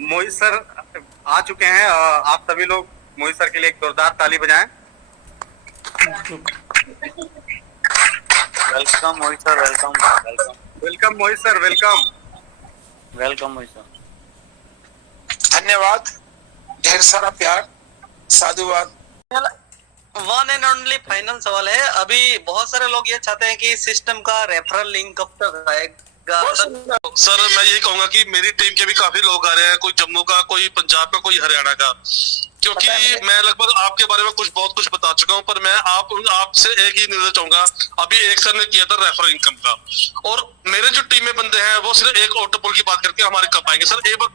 मोहित sir आ चुके हैं। आप सभी लोग मोहित सर के लिए एक जोरदार ताली बजाएं। वेलकम मोहित सर, वेलकम वेलकम वेलकम मोहित सर, वेलकम वेलकम मोहित सर। धन्यवाद, ढेर सारा प्यार, साधुवाद। वन एंड ओनली फाइनल सवाल है। अभी बहुत सारे लोग ये चाहते हैं कि सिस्टम का रेफरल लिंक कब तक आएगा? सर मैं यही कहूंगा कि मेरी टीम के भी काफी लोग आ रहे हैं, कोई जम्मू का, कोई पंजाब का, कोई हरियाणा का, क्योंकि मैं लगभग आपके बारे में बहुत कुछ बता चुका हूं। पर मैं आपसे एक ही निर्देश चाहूंगा। अभी एक सर ने किया था रेफरल इनकम का, और मेरे जो टीम में बंदे हैं वो सिर्फ एक ऑटोपोल की बात करके हमारे कब आएंगे सर। एक बार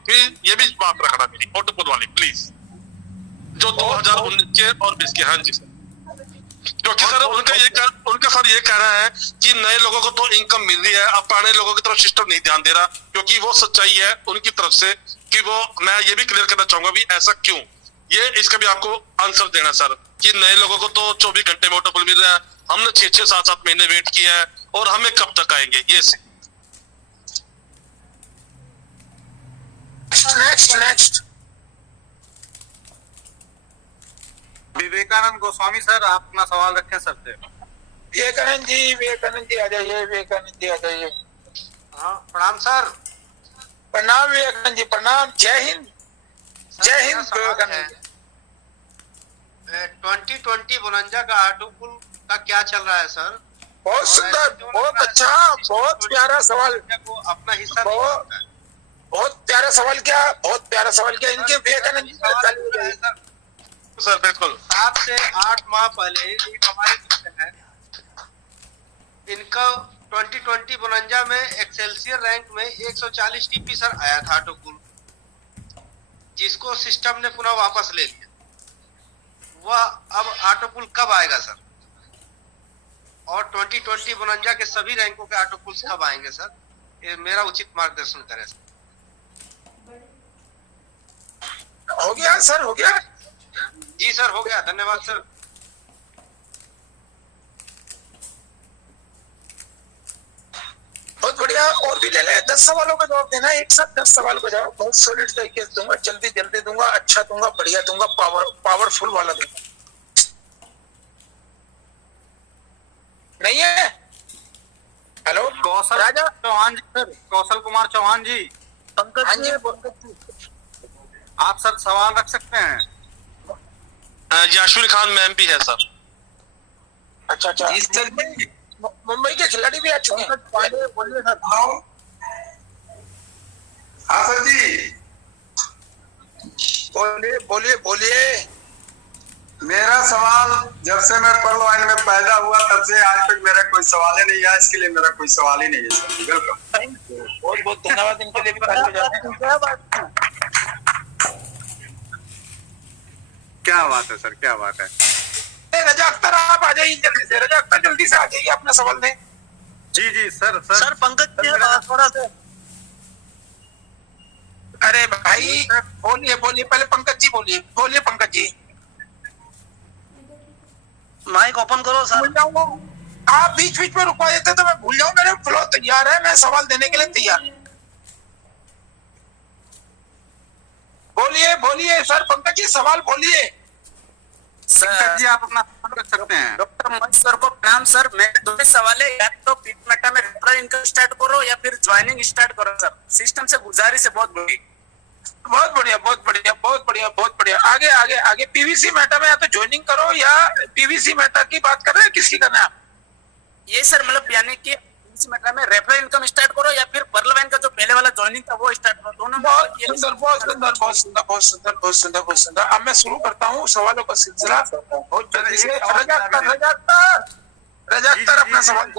ये भी बात रखना मेरी ऑटोपोल वाली प्लीज, जो 2019 के और 20 के। हाँ जी सर, क्योंकि सर उनका सर ये कहना है कि नए लोगों को तो इनकम मिल रही है, अब पुराने लोगों की तरफ सिस्टम नहीं ध्यान दे रहा, क्योंकि वो सच्चाई है उनकी तरफ से कि वो, मैं ये भी क्लियर करना चाहूंगा भी ऐसा क्यों, ये इसका भी आपको आंसर देना सर, कि नए लोगों को तो 24 घंटे में ऑटोपोल मिल रहा है, हमने 6-6, 7-7 महीने वेट किया है, और हमें कब तक आएंगे ये से। नेक्स्ट विवेकानंद गोस्वामी सर, आप अपना सवाल रखें सर से। विवेकानंद जी आ जाइए, विवेकानंद जी आ जाइए। हाँ, प्रणाम सर। प्रणाम विवेकानंद जी, प्रणाम। जय हिंद, जय हिंद विवेकानंद जी। 2020 49 का ऑटोपुल का क्या चल रहा है सर? बहुत सुंदर, बहुत अच्छा, बहुत प्यारा सवाल। अपना हिस्सा बहुत प्यारा सवाल। क्या बहुत प्यारा सवाल क्या इनके विवेकानंद जी सर बिल्कुल 7 से 8 माह पहले एक हमारे मित्र हैं, इनका 2020 52 में एक्सेल्सियर रैंक में 140 टीपी सर आया था ऑटोपुल, जिसको सिस्टम ने पुनः वापस ले लिया। वह अब ऑटोपुल कब आएगा सर? और 2020 52 के सभी रैंकों के ऑटोपुल्स कब आएंगे सर? ये मेरा उचित मार्गदर्शन करें सर। हो गया सर, हो गया। जी सर, हो गया, धन्यवाद सर। बहुत बढ़िया, और भी ले ले। 10 सवालों का जवाब देना, एक साथ 10 सवाल का जवाब बहुत सॉलिड तरीके से दूंगा, जल्दी दूंगा, अच्छा दूंगा, बढ़िया दूंगा, पावरफुल वाला दूंगा। नहीं है? हेलो कौशल राजा चौहान जी सर, कौशल कुमार चौहान जी। पंकज जी, आप सर सवाल रख सकते हैं। याशुल खान मैम भी है सर। अच्छा, मुंबई के खिलाड़ी भी आ चुके हैं। बोलिए सर। हाँ सर जी, बोलिए। मेरा सवाल, जब से मैं पर्ल वाइन में पैदा हुआ तब से आज तक मेरा कोई सवाल ही नहीं है, इसके लिए मेरा कोई सवाल ही नहीं है सर। वेलकम, बहुत बहुत धन्यवाद, इनके लिए भी ताली बजाते हैं। क्या बात है सर, क्या बात है। रजा अख्तर, आप आ जाइए जल्दी से। रजा अख्तर, जल्दी से आ जाइए, अपना सवाल दें। जी सर। सर पंकज जी थोड़ा सा। अरे भाई बोलिए, पहले पंकज जी बोलिए पंकज जी। माइक ओपन करो सर। भूल जाऊंगा, आप बीच में रुकवा देते तो मैं भूल जाऊं। मेरे फ्लो तैयार है, मैं सवाल देने के लिए तैयार। बोलिए सर, पंकज जी सवाल बोलिए। सर जी, आप अपना सवाल रख सकते हैं। डॉक्टर मोहित सर को प्रणाम सर। मेरे दो सवाल है, या तो पीट मेटा में रेफरल इनकम स्टार्ट करो या फिर ज्वाइनिंग स्टार्ट करो सर। सिस्टम से गुजारिश है बहुत बड़ी। बहुत बढ़िया। आगे पीवीसी मेटा में या तो ज्वाइनिंग करो या पीवीसी मेटा की बात कर रहे हैं, किसकी करना है? ये सर मतलब यानी कि पीवीसी मेटा में रेफरल इनकम स्टार्ट करो या फिर पर्ल वाइन का जो पहले वाला ज्वाइनिंग था वो स्टार्ट करो। दोनों बहुत सुंदर। अब मैं शुरू करता हूँ सवालों का सिलसिला बहुत जल्दी से। रजा अख्तर अपना सवाल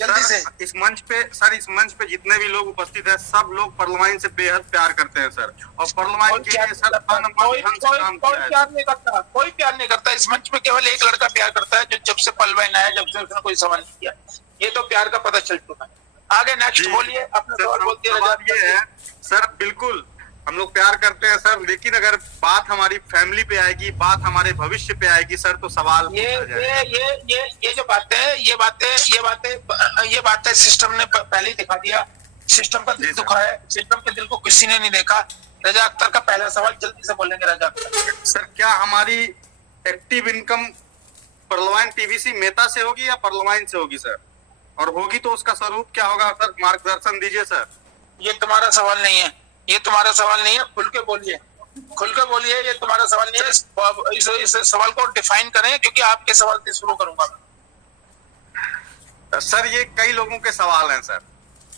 जल्दी से। इस मंच पे जितने भी लोग उपस्थित हैं, सब लोग पर्ल वाइन से बेहद प्यार करते हैं सर, और पर्ल वाइन के लिए सर कोई प्यार नहीं करता इस मंच में। केवल एक लड़का प्यार करता है, जो जब से पर्ल वाइन आया, जब से उसने कोई सवाल नहीं किया। ये तो प्यार का पता चल चुका है। आगे नेक्स्ट बोलिए, अपना सवाल बोलते रहिए। सर बिल्कुल हम लोग प्यार करते हैं सर, लेकिन अगर बात हमारी फैमिली पे आएगी, बात हमारे भविष्य पे आएगी सर, तो सवाल ये जो बातें ये बातें सिस्टम ने पहले ही दिखा दिया सिस्टम का दिल दुखा है, सिस्टम के दिल को किसी ने नहीं देखा। रजा अख्तर का पहला सवाल जल्दी से बोलेंगे रजा अख्तर। सर क्या हमारी एक्टिव इनकम पर्लवाइन पीवीसी मेहता से होगी या पर्लवाइन से होगी सर, और होगी तो उसका स्वरूप क्या होगा सर, मार्गदर्शन दीजिए सर। ये तुम्हारा सवाल नहीं है, ये तुम्हारा सवाल नहीं है, खुल के बोलिए, खुल के बोलिए, ये तुम्हारा सवाल नहीं है। इस सवाल को डिफाइन करें, क्योंकि आपके सवाल से शुरू करूंगा। सर ये कई लोगों के सवाल हैं सर।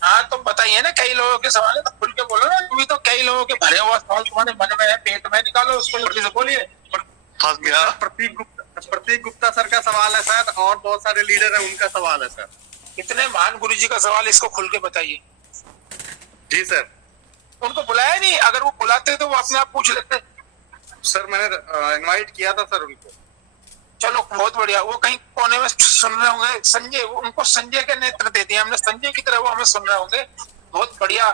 हाँ तो बताइए ना, कई लोगों के सवाल है तो खुल के बोलो ना। अभी तो कई लोगों के भरे हुआ सवाल तुम्हारे मन में है, पेट में, निकालो उसको, जल्दी से बोलिए। फंस गया। प्रतीक गुप्ता सर का सवाल है सर, और बहुत सारे लीडर हैं उनका सवाल है सर। इतने महान गुरुजी का सवाल, इसको खुल के बताइए। जी सर। उनको बुलाया नहीं, अगर वो बुलाते तो वो अपने आप पूछ लेते। सर मैंने इनवाइट किया था सर उनको। चलो बहुत बढ़िया, वो कहीं कोने में सुन रहे होंगे। संजय, उनको संजय के नेतृत्व दे दिया हमने, संजय की तरह वो हमें सुन रहे होंगे। बहुत बढ़िया,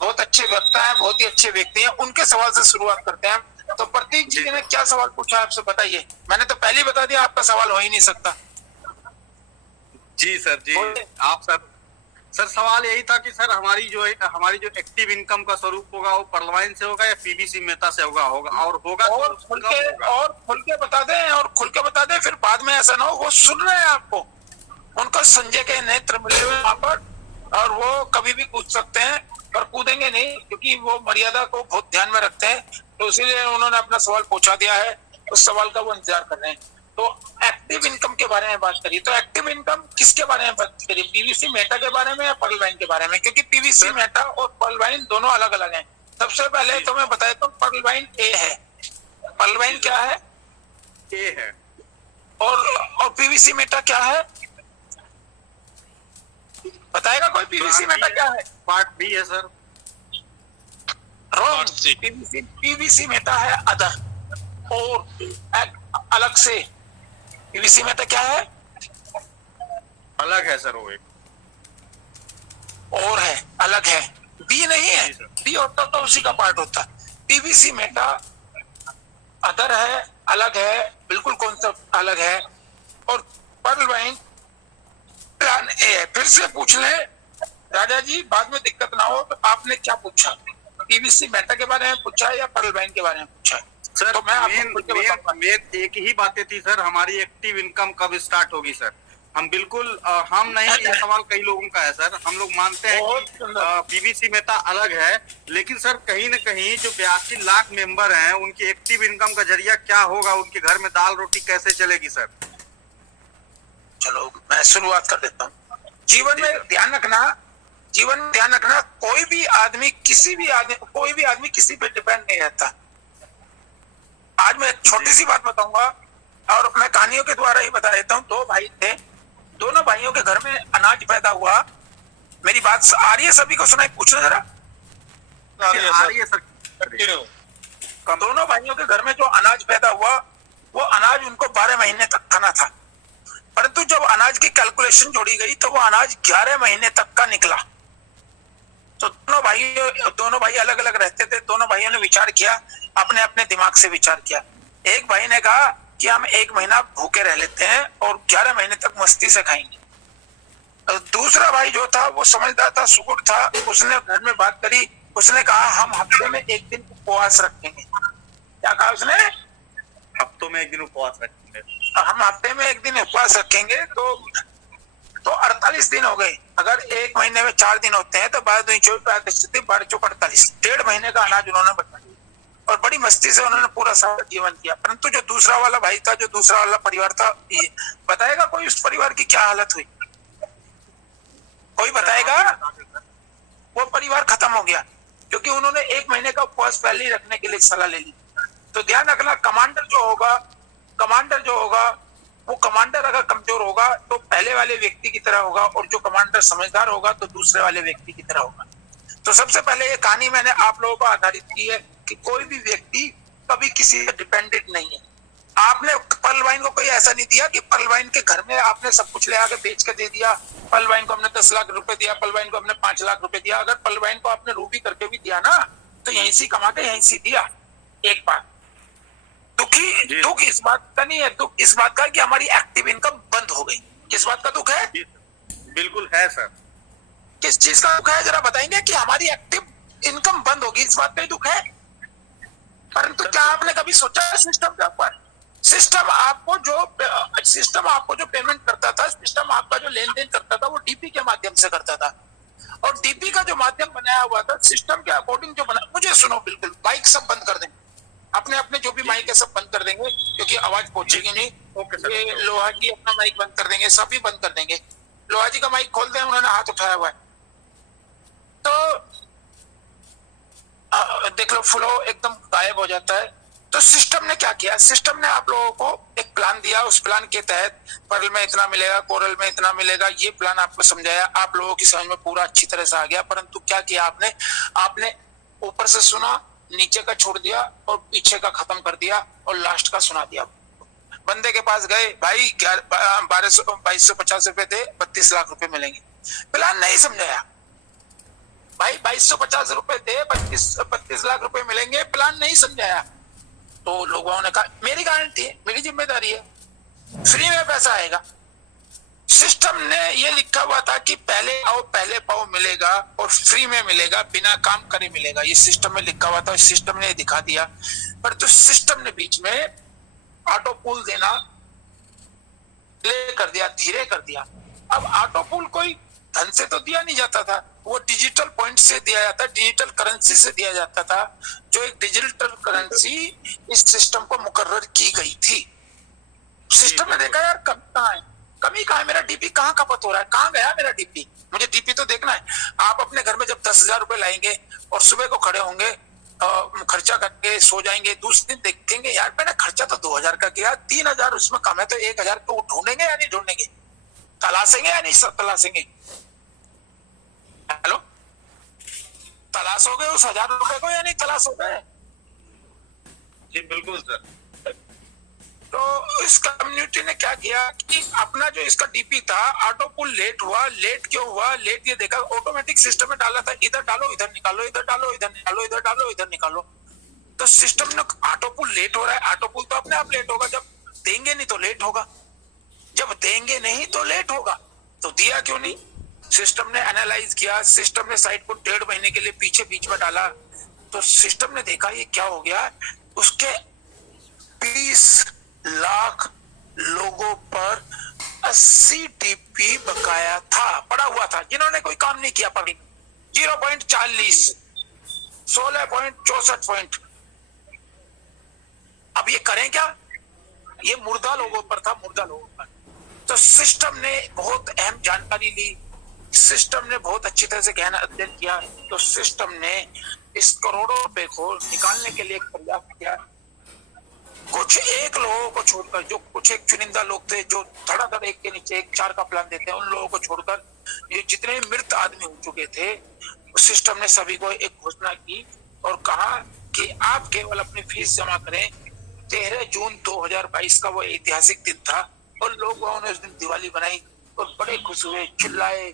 बहुत अच्छे वक्ता है, बहुत ही अच्छे व्यक्ति हैं। उनके सवाल से शुरुआत करते हैं। तो प्रतीक जी ने क्या सवाल पूछा आपसे, बताइए। मैंने तो पहले ही बता दिया आपका सवाल हो ही नहीं सकता। जी सर जी। आप सर सवाल यही था कि सर हमारी जो एक्टिव इनकम का स्वरूप होगा वो पर्लवाइन से होगा या पीवीसी मेहता से होगा और होगा और तो खुल के बता दें, और खुल के बता दें, फिर बाद में ऐसा ना हो वो सुन रहे हैं आपको। उनका संजय के नेत्र मिले हुए वहां पर, और वो कभी भी कूद सकते हैं, पर कूदेंगे नहीं, क्योंकि वो मर्यादा को बहुत ध्यान में रखते हैं। तो इसीलिए उन्होंने अपना सवाल पूछा दिया है, उस सवाल का वो इंतजार कर रहे हैं। तो एक्टिव इनकम के बारे में बात करिए। तो एक्टिव इनकम किसके बारे में बात करिए, पीवीसी मेहता के बारे में या पर्लवाइन के बारे में? क्योंकि पीवीसी मेहता और पर्लवाइन दोनों अलग अलग हैं। सबसे पहले तो मैं बताया तो पर्लवाइन ए है। पर्लवाइन क्या है? ए है। और पीवीसी मेहता क्या है, बताएगा कोई? पीवीसी मेहता क्या है? पार्ट बी है सर। पीवीसी मेहता है अदर और अलग से। पीवीसी मेहता क्या है? अलग है सर, वो एक और है, अलग है। बी नहीं है, बी होता तो उसी का पार्ट होता। पीवीसी मेटा अदर है, अलग है, बिल्कुल कॉन्सेप्ट अलग है। और पर्लवाइन प्लान ए है। फिर से पूछ ले राजा जी, बाद में दिक्कत ना हो। तो आपने क्या पूछा, पीवीसी मेटा के बारे में पूछा या पर्लवाइन के बारे में पूछा? सर तो मैं आपको मेन एक ही बातें थी सर, हमारी एक्टिव इनकम कब स्टार्ट होगी सर। हम बिल्कुल हम नहीं, ये सवाल कई लोगों का है सर। हम लोग मानते हैं कि पीवीसी मेहता अलग है, लेकिन सर कहीं न कहीं जो 82 लाख मेंबर हैं उनकी एक्टिव इनकम का जरिया क्या होगा, उनके घर में दाल रोटी कैसे चलेगी सर? चलो मैं शुरुआत कर देता हूँ। जीवन में ध्यान रखना, कोई भी आदमी किसी पे डिपेंड नहीं रहता। आज मैं एक छोटी सी बात बताऊंगा, और मैं कहानियों के द्वारा ही बता देता हूँ। दो भाई थे, दोनों भाइयों के घर में अनाज पैदा हुआ। मेरी बात आ रही है? सभी को सुनाई, पूछना जरा। आ रही है सर। दोनों भाइयों के घर में जो अनाज पैदा हुआ, वो अनाज उनको 12 महीने तक खाना था। परंतु जब अनाज की कैलकुलेशन जोड़ी गई तो वो अनाज 11 महीने तक का निकला। तो दोनों भाई अलग अलग रहते थे। दोनों भाइयों ने विचार किया, अपने अपने दिमाग से विचार किया। एक भाई ने कहा कि हम 1 महीना भूखे रह लेते हैं और 11 महीने तक मस्ती से खाएंगे। और दूसरा भाई जो था वो समझदार था, सुकुट था, उसने घर में बात करी। उसने कहा हम हफ्ते में 1 दिन उपवास रखेंगे। क्या कहा उसने? हफ्तों में 1 दिन उपवास रखेंगे। हम हफ्ते में 1 दिन उपवास रखेंगे। तो 48 दिन हो गए। अगर 1 महीने में 4 दिन होते हैं तो 48, 1.5 महीने का अनाज उन्होंने बचा लिया और बड़ी मस्ती से उन्होंने पूरा सारा जीवन किया। परंतु जो दूसरा वाला भाई था, जो दूसरा वाला परिवार था, बताएगा कोई उस परिवार की क्या हालत हुई? कोई बताएगा? वो परिवार खत्म हो गया, क्योंकि उन्होंने 1 महीने का उपवास पहले ही रखने के लिए सलाह ले ली। तो ध्यान रखना, कमांडर जो होगा वो कमांडर अगर कमजोर होगा तो पहले वाले व्यक्ति की तरह होगा, और जो कमांडर समझदार होगा तो दूसरे वाले व्यक्ति की तरह होगा। तो सबसे पहले ये कहानी मैंने आप लोगों को आधारित की है कि कोई भी व्यक्ति कभी किसी पे डिपेंडेंट नहीं है। आपने पर्लवाइन को कोई ऐसा नहीं दिया कि पर्लवाइन के घर में आपने सब कुछ ले आके बेच के दे दिया। पर्लवाइन को हमने 10 लाख रुपए दिया, पर्लवाइन को हमने 5 लाख रुपए दिया। अगर पर्लवाइन को आपने रूबी करके भी दिया ना, तो यहीं से कमा के यहीं से दिया। एक बात दुख इस बात का नहीं है, दुख इस बात का कि हमारी एक्टिव इनकम बंद हो गई। किस बात का दुख है? बिल्कुल है सर। किस चीज का दुख है जरा बताएंगे? कि हमारी एक्टिव इनकम बंद होगी, इस बात का ही दुख है। परंतु क्या आपने कभी सोचा है सिस्टम के ऊपर? सिस्टम आपको जो पेमेंट करता था, सिस्टम आपका जो लेन देन करता था, वो डीपी के माध्यम से करता था। और डीपी का जो माध्यम बनाया हुआ था सिस्टम के अकॉर्डिंग जो बना, मुझे सुनो, बिल्कुल माइक सब बंद कर देंगे, अपने अपने जो भी माइक है सब बंद कर देंगे, क्योंकि आवाज पहुंचेगी नहीं। ये लोहा जी अपना माइक बंद कर देंगे, सभी बंद कर देंगे। लोहा जी का माइक खोल दें, उन्होंने हाथ उठाया हुआ है। तो देख लो, फ्लो एकदम गायब हो जाता है। तो सिस्टम ने क्या किया? सिस्टम ने आप लोगों को एक प्लान दिया, उस प्लान के तहत पर्ल में इतना मिलेगा, कोरल में इतना मिलेगा, ये प्लान आपको समझाया, आप लोगों की समझ में पूरा अच्छी तरह से आ गया। परंतु क्या किया आपने ऊपर से सुना, नीचे का छोड़ दिया और पीछे का खत्म कर दिया और लास्ट का सुना दिया। बंदे के पास गए, भाई 2250 रुपए दे, 32 लाख रुपए मिलेंगे। प्लान नहीं समझाया, भाई 2250 रुपए दे, 32 लाख रुपए मिलेंगे, प्लान नहीं समझाया। तो लोगों ने कहा मेरी गारंटी है, मेरी जिम्मेदारी है, फ्री में पैसा आएगा। सिस्टम ने ये लिखा हुआ था कि पहले आओ पहले पाओ मिलेगा और फ्री में मिलेगा, बिना काम करे मिलेगा, ये सिस्टम में लिखा हुआ था। सिस्टम ने दिखा दिया, पर तो सिस्टम ने बीच में ऑटो पुल देना डिले कर दिया, धीरे कर दिया। अब ऑटो पुल कोई धन से तो दिया नहीं जाता था, वो डिजिटल पॉइंट से दिया जाता, डिजिटल करेंसी से दिया जाता था, जो एक डिजिटल करेंसी इस सिस्टम को मुकर्रर की गई थी। सिस्टम ने देखा यार कमी कहाँ है, मेरा डीपी कहाँ खपत हो रहा है, कहाँ गया मेरा डीपी, मुझे डीपी तो देखना है। आप अपने घर में जब 10,000 रुपए लाएंगे और सुबह को खड़े होंगे, खर्चा करके सो जाएंगे, दूसरे दिन देखेंगे यार मैंने खर्चा तो 2,000 का किया, 3,000 उसमें कम है, तो 1,000 को ढूंढेंगे या नहीं ढूंढेंगे, तलाशेंगे या नहीं सब तलाशेंगे? हेलो, तलाशोगे उस 1,000 रुपए को या नहीं तलाशोगे? जी बिल्कुल सर। तो इस कम्युनिटी ने क्या किया कि अपना जो इसका डीपी था, ऑटो पुल लेट हुआ। लेट क्यों हुआ? लेट ये देखा, ऑटोमेटिक सिस्टम में डाला था, इधर डालो इधर निकालो, इधर डालो इधर निकालो, इधर डालो इधर निकालो। तो सिस्टम ने ऑटो पुल लेट हो रहा है, ऑटो पुल तो अपने आप लेट होगा, जब देंगे नहीं तो लेट होगा, जब देंगे नहीं तो लेट होगा। तो दिया क्यों नहीं? सिस्टम ने एनालाइज किया, सिस्टम ने साइट को 1.5 महीने के लिए पीछे बीच में डाला। तो सिस्टम ने देखा ये क्या हो गया, उसके 20 लाख लोगों पर 80 डीपी बकाया था, पड़ा हुआ था, जिन्होंने कोई काम नहीं किया। पड़ी 0.40, 16.64 पॉइंट। अब ये करें क्या? ये मुर्दा लोगों पर था, मुर्दा लोगों पर। तो सिस्टम ने बहुत अहम जानकारी ली, सिस्टम ने बहुत अच्छी तरह से गहन अध्ययन किया। तो सिस्टम ने इस करोड़ों रुपए को निकालने के लिए प्रयास किया। कुछ एक लोगों को छोड़कर, जो कुछ एक चुनिंदा लोग थे जो धड़ाधड़ एक के नीचे एक 4 का प्लान देते हैं, उन लोगों को छोड़कर ये जितने मृत आदमी हो चुके थे, सिस्टम ने सभी को एक घोषणा की और कहा कि आप केवल अपनी फीस जमा करें। 13 जून 2022 का वो ऐतिहासिक दिन था और लोगों ने उस दिन दिवाली बनाई और बड़े खुश हुए, चिल्लाए,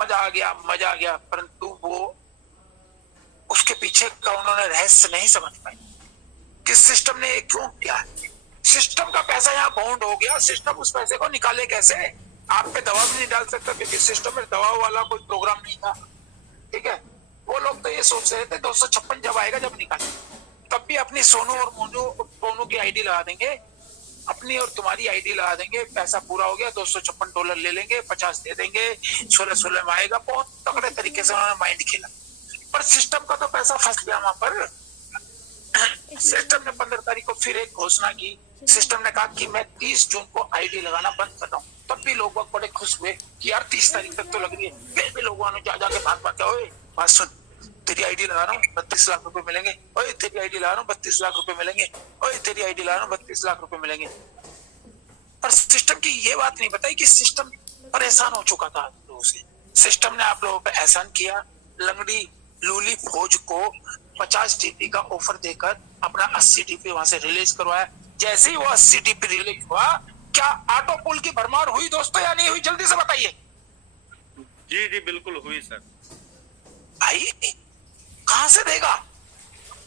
मजा आ गया। परंतु वो उसके पीछे का उन्होंने रहस्य नहीं समझ पाए कि सिस्टम ने ये क्यों किया। सिस्टम का पैसा यहाँ बाउंड हो गया, सिस्टम उस पैसे को निकाले कैसे? आप पे दबाव भी नहीं डाल सकता क्योंकि सिस्टम में दबाव वाला कोई प्रोग्राम नहीं था, ठीक है। वो लोग तो ये सोच रहे थे 256 जब आएगा जब निकाले, तब भी अपनी सोनू और मोनू की आईडी लगा देंगे, अपनी और तुम्हारी आईडी लगा देंगे, पैसा पूरा हो गया, $256 ले लेंगे, 50 दे देंगे, 16 में आएगा। बहुत तगड़े तरीके से उन्होंने माइंड खेला, पर सिस्टम का तो पैसा फंस गया वहां पर। सिस्टम ने 15 तारीख को फिर एक घोषणा की। सिस्टम ने कहा कि मैं 30 जून को आईडी लगाना बंद कर रहा हूँ। तब भी लोग बड़े खुश हुए कि यार 30 तारीख तक तो लग रही है। फिर भी लोगों ने जाके भाग क्या, ओए बात सुन, तेरी आईडी लगा रहा हूँ 32 लाख रुपए मिलेंगे, ओए तेरी आईडी लगा रहा हूँ 32 लाख रुपए मिलेंगे, ओए तेरी आईडी लगा रहा हूँ 32 लाख रुपए मिलेंगे। पर सिस्टम की ये बात नहीं बताई कि सिस्टम परेशान हो चुका था लोगों से। सिस्टम ने आप लोगों पर एहसान किया, लंगड़ी लूली फौज को 50 टीपी का ऑफर देकर अपना 80 टीपी वहां से रिलीज करवाया। जैसे ही वो 80 टीपी रिलीज हुआ, क्या ऑटो पुल की भरमार हुई दोस्तों या नहीं हुई? जल्दी से बताइए। जी जी बिल्कुल हुई सर। भाई कहां से देगा?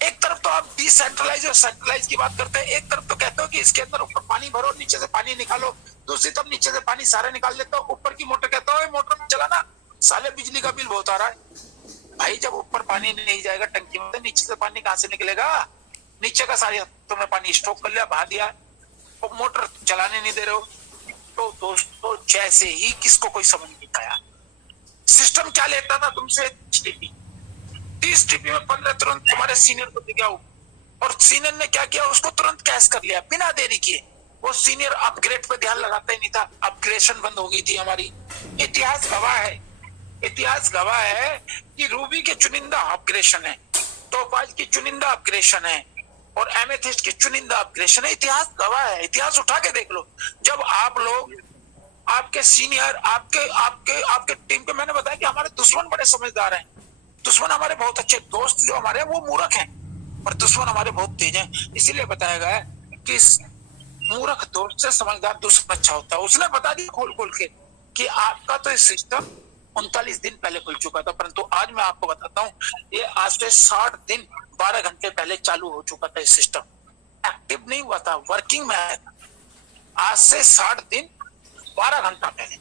एक तरफ तो आप डिसेंट्रलाइज और सेंट्रलाइज की बात करते हैं, एक तरफ तो कहते हो कि इसके अंदर ऊपर पानी भरो, नीचे से पानी निकालो, दूसरी तरफ नीचे से पानी सारे निकाल लेते हो, ऊपर की मोटर कहते हो मोटर में चलाना, साले बिजली का बिल बहुत आ रहा है भाई। जब ऊपर पानी नहीं जाएगा टंकी में तो नीचे से पानी कहां से निकलेगा? नीचे का सारी तुमने पानी स्टॉक कर लिया, बहा दिया, और मोटर चलाने नहीं दे रहे हो। तो दोस्तों जैसे ही किसको कोई समझ नहीं पाया, सिस्टम क्या लेता था तुमसे 30 टीपी में 15 तुरंत तुम्हारे सीनियर को दे गया, और सीनियर ने क्या किया, उसको तुरंत कैश कर लिया बिना देरी किए। वो सीनियर अपग्रेड पे ध्यान लगाता ही नहीं था, अपग्रेडेशन बंद हो गई थी हमारी। इतिहास गवाह है, इतिहास गवाह है कि रूबी के चुनिंदा अपग्रेडेशन है, टोपाज की चुनिंदा अपग्रेडेशन है, और एमेथिस्ट की चुनिंदा अपग्रेडेशन है। इतिहास गवाह है, इतिहास उठा के देख लो। जब आप लोग, आपके सीनियर, आपके आपके आपके टीम पे, मैंने बताया कि हमारे दुश्मन बड़े समझदार हैं, दुश्मन हमारे बहुत अच्छे, दोस्त जो हमारे वो मूर्ख हैं, और दुश्मन हमारे बहुत तेज हैं। इसीलिए बताया गया है कि मूर्ख दोस्त से समझदार दुश्मन अच्छा होता है। उसने बता दिया खोल खोल के कि आपका तो इस सिस्टम 39 दिन पहले खुल चुका था, परंतु आज मैं आपको बताता हूँ ये आज से 60 दिन 12 घंटे पहले चालू हो चुका था। ये सिस्टम एक्टिव नहीं हुआ था, वर्किंग में आया था आज से 60 दिन 12 घंटा पहले।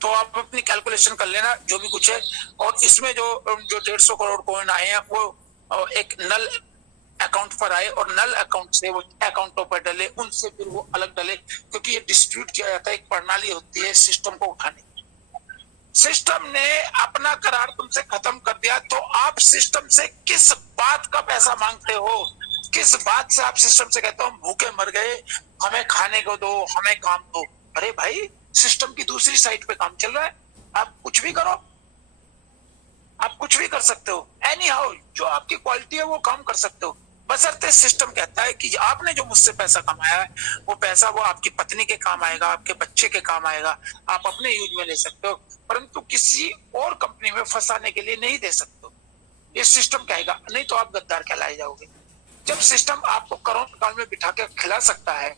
तो आप अपनी कैलकुलेशन कर लेना जो भी कुछ है। और इसमें जो 150 करोड़ कॉइन आए हैं वो एक नल अकाउंट पर आए, और नल अकाउंट से वो अकाउंटों पर डले, उनसे फिर वो अलग डले, क्योंकि ये डिस्प्यूट किया जाता है। एक प्रणाली होती है सिस्टम को उठाने की। सिस्टम ने अपना करार तुमसे खत्म कर दिया, तो आप सिस्टम से किस बात का पैसा मांगते हो? किस बात से आप सिस्टम से कहते हो हम भूखे मर गए, हमें खाने को दो, हमें काम दो? अरे भाई सिस्टम की दूसरी साइड पे काम चल रहा है, आप कुछ भी करो, आप कुछ भी कर सकते हो। एनी हाउ जो आपकी क्वालिटी है वो काम कर सकते हो, बशर्ते सिस्टम कहता है कि आपने जो मुझसे पैसा कमाया है वो पैसा वो आपकी पत्नी के काम आएगा, आपके बच्चे के काम आएगा, आप अपने यूज में ले सकते हो, परंतु किसी और कंपनी में फंसाने के लिए नहीं दे सकते हो। ये सिस्टम कहेगा, नहीं तो आप गद्दार कहलाए जाओगे। जब सिस्टम आपको करोड़ काल में बिठा के खिला सकता है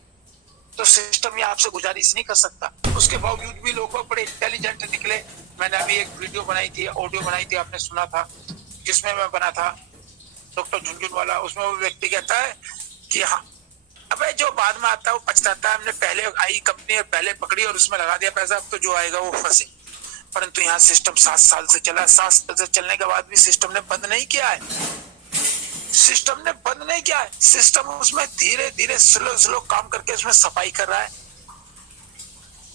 तो सिस्टम ये आपसे गुजारिश नहीं कर सकता। उसके बावजूद भी लोग बड़े इंटेलिजेंट निकले। मैंने अभी एक वीडियो बनाई थी, ऑडियो बनाई थी, आपने सुना था, जिसमें मैं बना था डॉक्टर झुनझुन वाला। उसमें वो व्यक्ति कहता है कि हाँ अबे जो बाद में आता है वो पछताता है, हमने पहले आई कंपनी पहले पकड़ी और उसमें लगा दिया पैसा, अब तो जो आएगा वो फंसे। परंतु यहाँ सिस्टम 7 साल से चला, 7 साल से चलने के बाद भी सिस्टम ने बंद नहीं किया है, सिस्टम ने बंद नहीं किया है। सिस्टम उसमें धीरे धीरे स्लो काम करके उसमें सफाई कर रहा है।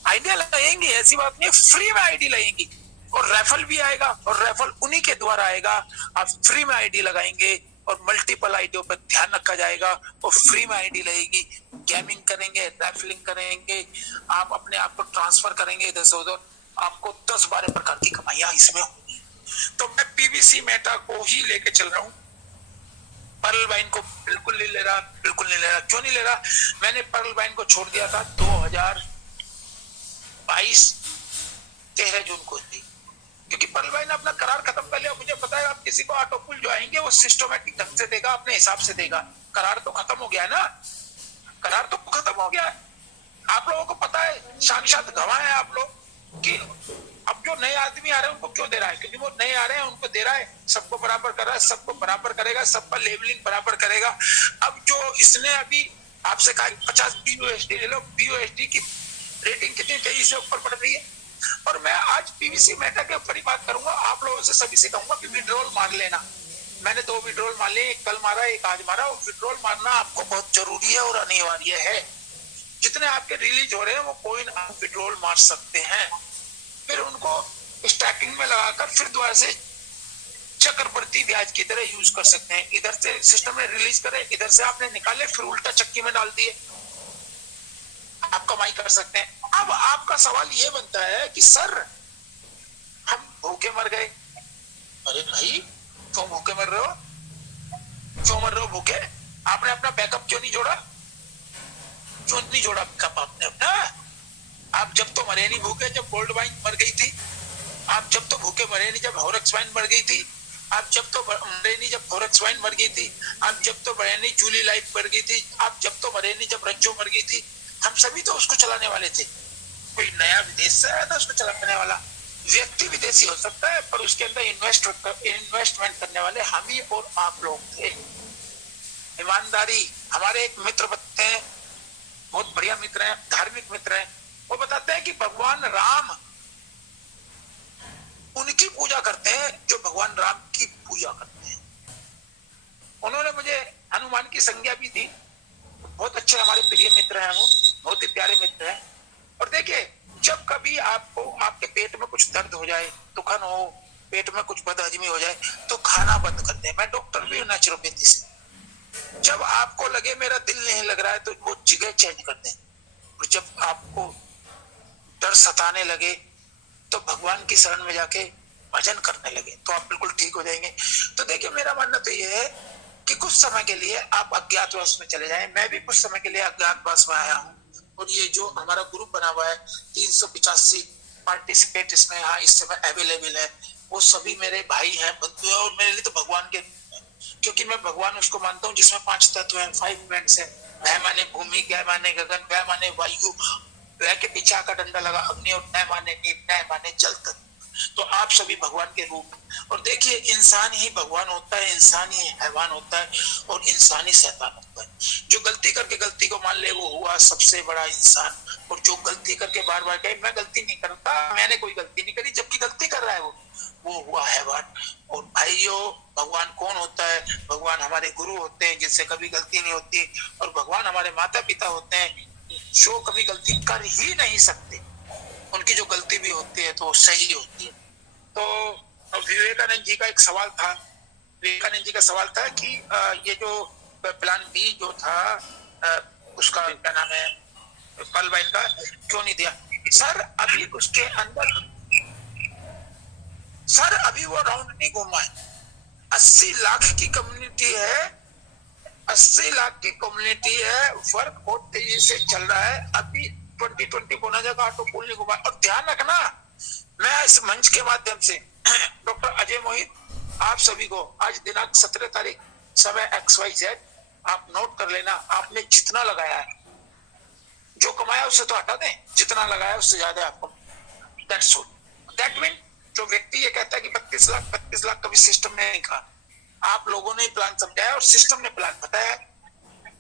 आइडिया लगेंगी, ऐसी बात नहीं, फ्री में आईडी लगेगी, और रेफल भी आएगा, और रेफल उन्हीं के द्वारा आएगा। आप फ्री में आईडी लगाएंगे और मल्टीपल आईडियों पर ध्यान रखा जाएगा, और फ्री में आईडी लगेगी। गेमिंग करेंगे, रेफलिंग करेंगे, आप अपने आप को ट्रांसफर करेंगे इधर से उधर, आपको 10-12 प्रकार की कमाइयां इसमें होंगी। तो मैं पीवीसी मेटा को ही लेके चल रहा हूँ, पर्ल वाइन को बिल्कुल नहीं ले रहा, बिल्कुल नहीं ले रहा। क्यों नहीं ले रहा? मैंने पर्ल वाइन को छोड़ दिया था 2022 13 जून को थी, क्योंकि पर्ल वाइन अपना करार खत्म कर लिया। मुझे पता है आप किसी को ऑटो पुल जो आएंगे वो सिस्टमैटिक ढंग से देगा, अपने हिसाब से देगा। करार तो खत्म हो गया है ना, करार तो खत्म हो गया है। आप लोगों को पता है, साक्षात गवाह है आप लोग कि अब जो नए आदमी आ रहे हैं उनको क्यों दे रहा है, क्योंकि वो नए आ रहे हैं उनको दे रहा है, सबको बराबर कर रहा है, सबको बराबर करेगा, सबका लेवलिंग बराबर करेगा। अब जो इसने अभी आपसे कहा 50 BUSD ले लो, BUSD की रेटिंग कितनी तेजी से ऊपर बढ़ रही है। और मैं आज पीवीसी मेटा के ऊपर ही बात करूंगा, आप लोगों से सभी से कहूंगा कि विड्रॉल मार लेना। मैंने 2 विड्रॉल मार लिए, एक कल मारा, एक आज मारा। और विड्रॉल मारना आपको बहुत जरूरी है और अनिवार्य है। जितने आपके रिलीज हो रहे हैं वो कॉइन आप विड्रॉल मार सकते हैं, फिर उनको स्टैकिंग में लगाकर फिर दोबारा से चक्रवर्ती ब्याज की तरह यूज कर सकते हैं। इधर से सिस्टम ने रिलीज करे, इधर से आपने निकाले, फिर उल्टा चक्की में डाल दिए, आप कमाई कर सकते हैं। अब आपका सवाल ये बनता है कि सर हम भूखे मर गए। अरे भाई क्यों भूखे मर रहे हो, क्यों मर रहे हो भूखे? आपने अपना बैकअप क्यों नहीं जोड़ा, क्यों नहीं जोड़ा बैकअप आपने अपना? आप जब तो मरे नहीं भूखे जब गोल्ड वाइन मर गई थी, आप जब तो भूखे मरे नहीं जब हॉरेक्स वाइन मर गई थी, आप जब तो मरे नहीं जब हॉरेक्स वाइन मर गई थी, आप जब तो मरे नहीं जूली लाइफ मर गई थी, आप जब तो मरे नहीं जब रज्जो मर गई थी। हम सभी तो उसको चलाने वाले थे। कोई नया विदेश से आया था उसको चलाने वाला, व्यक्ति विदेशी हो सकता है, पर उसके अंदर इन्वेस्टमेंट करने वाले हम ही और आप लोग थे। ईमानदारी, हमारे एक मित्र बनते हैं, बहुत बढ़िया मित्र हैं, धार्मिक मित्र हैं, वो बताते हैं कि भगवान राम उनकी पूजा करते हैं जो भगवान राम की पूजा करते हैं। उन्होंने मुझे हनुमान की संज्ञा भी दी। बहुत अच्छे हमारे प्रिय मित्र हैं, वो बहुत ही प्यारे मित्र हैं। और देखिए, जब कभी आपको आपके पेट में कुछ दर्द हो जाए, दुखन हो, पेट में कुछ बदहजमी हो जाए, तो खाना बंद कर दें। मैं डॉक्टर भी हूँ नेचुरोपैथी से। जब आपको लगे मेरा दिल नहीं लग रहा है, तो वो जगह चेंज कर दें। और जब आपको डर सताने लगे, तो भगवान की शरण में जाके भजन करने लगे, तो आप बिल्कुल ठीक हो जाएंगे। तो देखिए, मेरा मानना तो ये है कि कुछ समय के लिए आप अज्ञातवास में चले जाएं। मैं भी कुछ समय के लिए अज्ञातवास में आया हूँ, और ये जो हमारा ग्रुप बना हुआ है 385 पार्टिसिपेट इसमें यहाँ इस समय अवेलेबल है, वो सभी मेरे भाई हैं, बंधु हैं, और मेरे लिए तो भगवान के, क्योंकि मैं भगवान उसको मानता हूँ जिसमें 5 तत्व हैं, 5 एलिमेंट्स हैं। वह माने भूमि, गय माने गगन, वह माने वायु, वह के पीछे आका डंडा लगा अग्नि, और नय माने नील, नय माने जल तत्व। तो आप सभी भगवान के रूप। और देखिए, इंसान ही भगवान होता है, इंसान ही हैवान होता है, और इंसान ही शैतान होता है। जो गलती करके गलती को मान ले, वो हुआ सबसे बड़ा इंसान। और जो गलती करके बार बार कहे मैं गलती नहीं करता, मैंने कोई गलती नहीं करी, जबकि गलती कर रहा है वो हुआ हैवान। और भाइयों, भगवान कौन होता है? भगवान हमारे गुरु होते हैं, जिनसे कभी गलती नहीं होती। और भगवान हमारे माता पिता होते हैं, जो कभी गलती कर ही नहीं सकते। उनकी जो गलती भी होती है तो वो सही होती है। तो विवेकानंद जी का एक सवाल था, विवेकानंद जी का सवाल था कि ये जो प्लान बी जो था, उसका क्या नाम है, पर्ल वाइन का, क्यों नहीं दिया? सर अभी उसके अंदर, सर अभी वो राउंड नहीं घूमा है। 80 लाख की कम्युनिटी है, 80 लाख की कम्युनिटी है, वर्क बहुत तेजी से चल रहा है। अभी 2020 होना जगह ऑटो पुल नहीं घुमा। और ध्यान रखना, मैं इस मंच के माध्यम से डॉक्टर अजय मोहित, आप सभी को आज दिनांक 17 तारीख समय XYZ आप नोट कर लेना। आपने जितना लगाया है, जो कमाया उससे तो हटा दें, जितना लगाया उससे ज्यादा आपको, दैट्स ऑल। दैट मीन जो व्यक्ति ये कहता है कि 32 लाख कभी सिस्टम ने नहीं कहा, आप लोगों ने प्लान समझाया और सिस्टम ने प्लान बताया।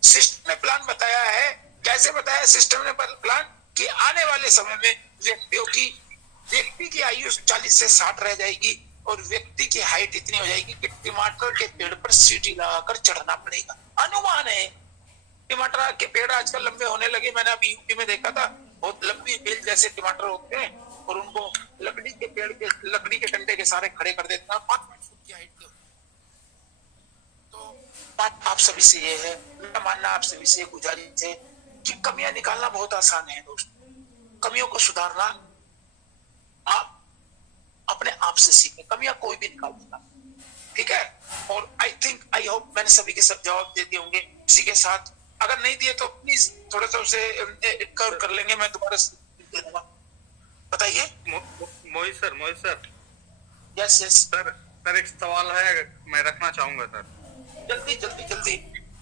सिस्टम ने प्लान बताया है, कैसे बताया सिस्टम ने प्लान? कि आने वाले समय में व्यक्ति की आयु 40 से 60 रह जाएगी, और व्यक्ति की हाइट इतनी हो जाएगी कि टमाटर के पेड़ पर सीढ़ी लगाकर चढ़ना पड़ेगा। अनुमान है, टमाटर के पेड़ आजकल लंबे होने लगे। मैंने अभी यूपी में देखा था, बहुत लंबी बेल जैसे टमाटर होते हैं, और उनको लकड़ी के पेड़ के, लकड़ी के डंडे के सारे खड़े कर देते हैं, 5 फुट की हाइट के। तो बात आप सभी से ये है, मेरा मानना आप सभी से गुजारिश है कि कमियां निकालना बहुत आसान है दोस्त। कमियों को सुधारना आप अपने आप से सीखें, कमियां कोई भी निकाल देगा, ठीक है? और आई होप मैंने सभी के सब जवाब दे दिए होंगे। इसी के साथ अगर नहीं दिए तो प्लीज थोड़ा सा उसे कर लेंगे, मैं दोबारा दे दूंगा। बताइए। मोहित सर यस सर एक सवाल है, मैं रखना चाहूंगा सर। जल्दी।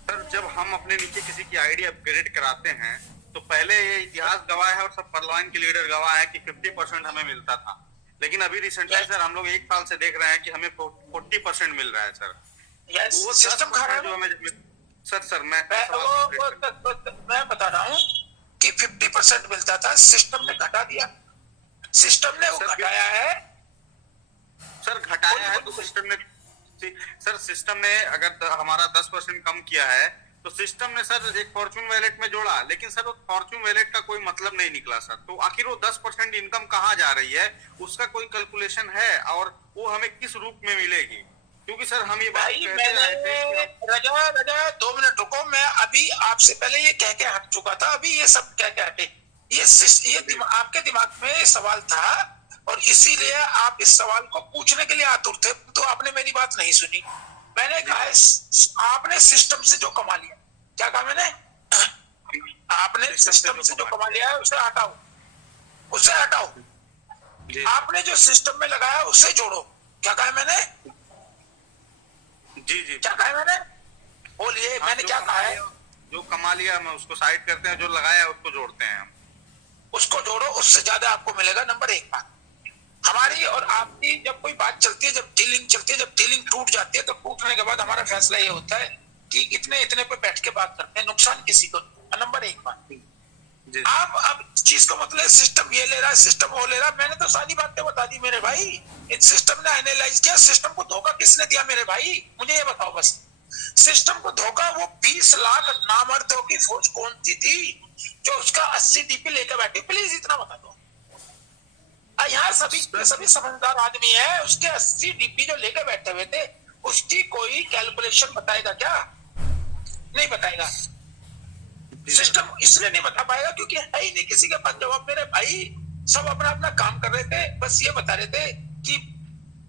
सर जब हम अपने नीचे किसी की आईडी अपग्रेड कराते हैं, तो पहले ये इतिहास गवाह है और सब परलवाइन के लीडर गवाह है कि 50% हमें मिलता था। लेकिन अभी रिसेंटली सर हम लोग 1 साल से देख रहे हैं कि हमें 40% मिल रहा है सर। वो सिस्टम खा रहा है जो हमें सर मैं बता रहा हूँ कि 50% मिलता था, सिस्टम ने घटा दिया। सिस्टम ने वो घटाया है सर, घटाया है तो सिस्टम ने अगर हमारा 10% कम किया है तो सिस्टम ने सर एक फॉर्चून वैलेट में जोड़ा, लेकिन सर वो फॉर्चून वैलेट का कोई मतलब नहीं निकला सर। तो आखिर वो 10% इनकम कहाँ जा रही है, उसका कोई कैलकुलेशन है और वो हमें किस रूप में मिलेगी? क्योंकि सर हम ये बात रजा 2 मिनट रुको, मैं अभी आपसे पहले ये कह के हट चुका था। अभी ये सब क्या कहते, ये आपके दिमाग में सवाल था और इसीलिए आप इस सवाल को पूछने के लिए आतुर थे, तो आपने मेरी बात नहीं सुनी। मैंने कहा आपने सिस्टम से जो कमा लिया, क्या कहा मैंने? आपने सिस्टम से जो कमा लिया है उसे हटाओ। आपने जो सिस्टम में लगाया उसे जोड़ो। क्या कहा मैंने? जी क्या कहा मैंने? बोलिए। मैंने क्या कहा है? जो कमा लिया मैं उसको साइड करते हैं, जो लगाया उसको जोड़ते हैं हम। उसको जोड़ो, उससे ज्यादा आपको मिलेगा। नंबर 1 बात, हमारी और आपकी जब कोई बात चलती है, जब डीलिंग चलती है, जब डीलिंग टूट जाती है, तो टूटने के बाद हमारा फैसला ये होता है कि इतने पे बैठ के बात करते हैं, नुकसान किसी को। नंबर 1 बात। जी। आप अब चीज का मतलब सिस्टम ये ले रहा है, सिस्टम वो ले रहा है। मैंने तो सारी बातें बता दी मेरे भाई। इस सिस्टम ने एनालाइज किया, सिस्टम को धोखा किसने दिया मेरे भाई, मुझे ये बताओ बस। सिस्टम को धोखा वो 20 लाख नामर्दों की फौज कौन सी थी जो उसका 80 डीपी लेकर बैठी, प्लीज इतना बता दो। यहाँ सभी समझदार आदमी है, उसके 80 डीपी जो लेकर बैठे हुए थे उसकी कोई कैलकुलेशन बताएगा क्या? नहीं बताएगा। सिस्टम इसलिए नहीं बता पाएगा क्योंकि है ही नहीं किसी के पास जवाब मेरे भाई। सब अपना अपना काम कर रहे थे, बस ये बता रहे थे कि